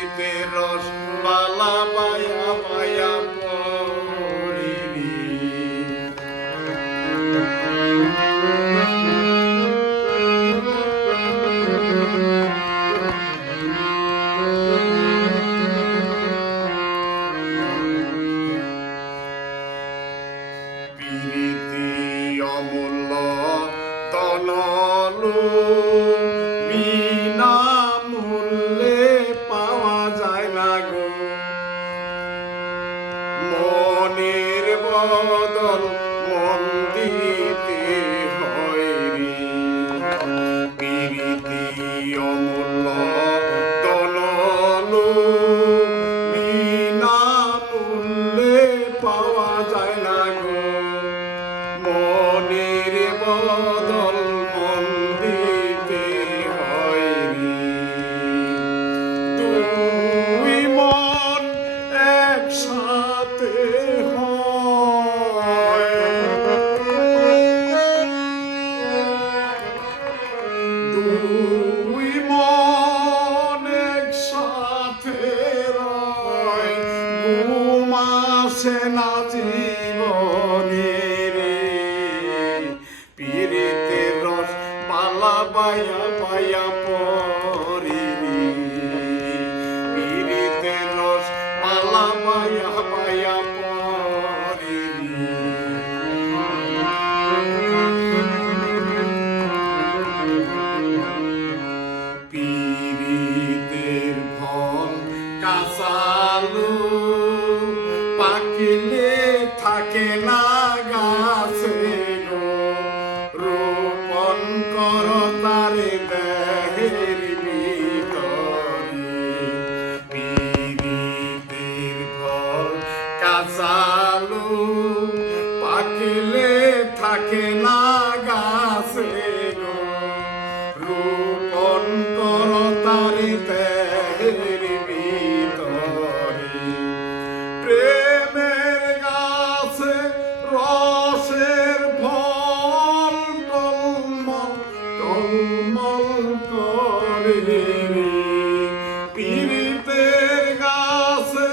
পিরিতে রস বালা বায়া বায়া পরিরি পিরিতি অমূল্য তনলু বিনা মূল্যে পাওয়া যায় না গো মনের বদল মন দিতে হয় রে পিরিতি অমূল্য তনলু বিনা মূল্যে পাওয়া যায় না গো মনের বদল মন দিতে হয় রে দুই মন একসাথে হয় দুই মন একসাথে রয় ঘুম আসে না জীবনে পিরিতের রস বালা বায়া বায়া পরিরি পিরিতের রস বালা বায়া বায়া পরিরি পিরিতের ফল কাঁচালু পাকিলে থাকে না গাছে রোপণ কর তারে দেহের ভিতরে পিরিতের ফল কাঁচালু পাকিলে থাকে না গাছে রোপণ কর তারে দেহের ভিতরে প্রেমের গাছে রসের ফল টলমল টলমল করে রে পিরিতের গাছে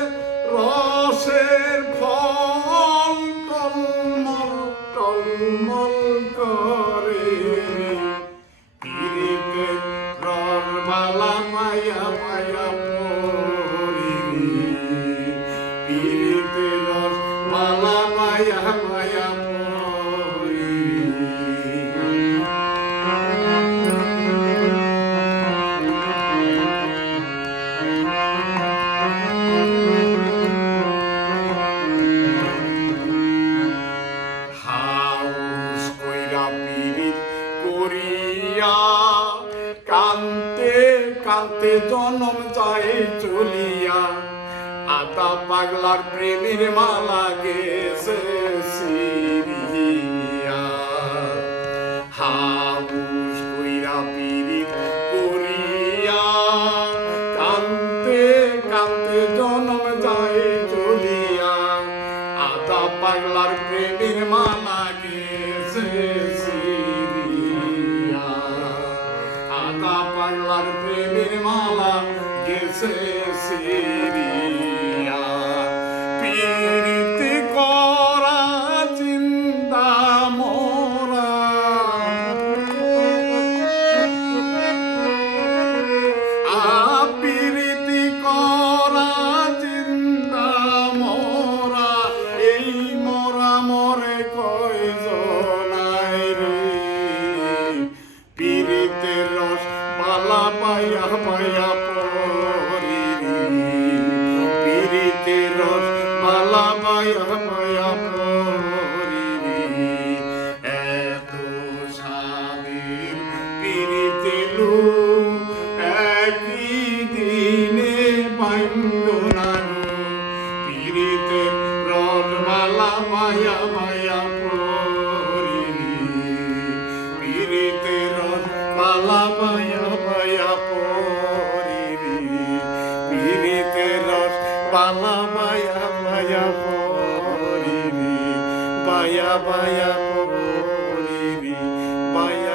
রসের ফল টলমল টলমল করে রে পিরিতের রস বালা মায়া মায়া পরিরি পিরিতের রস বালা মায়া মায়া হাউস কইরা পিরিত করিয়া কান্তে কান্তে জনম যায় চলিয়া আতা পাগলার প্রেমের মালা গেছে সিরিয়া হাউস কইরা পিরিত করিয়া কান্তে কান্তে জনম যায় চলিয়া আতা পাগলার প্রেমের মালা গেছে সিরিয়া আতা পাগলার প্রেমের মালা গেছে সিরিয়া পিরিতি করা চিন্তা মোরা পিরিতি করা চিন্তা মোরা এই মোরা মরে কয়জনাই রে পিরিতের রস বালা পায়া পায়া পরিরি পিরিতের রস বালা পায়া পায়া পরিরি এত স্বাদের পিরিতেলু একই দিনে পাইল না পিরিতের রস বালা পায়া পায়া পরিরি পিরিতের রস বালা পায়া পায়া পরিরি পিরিতের রস বালা পায়া পায়া পরিরি পায়া পায়া পরিরি পায়া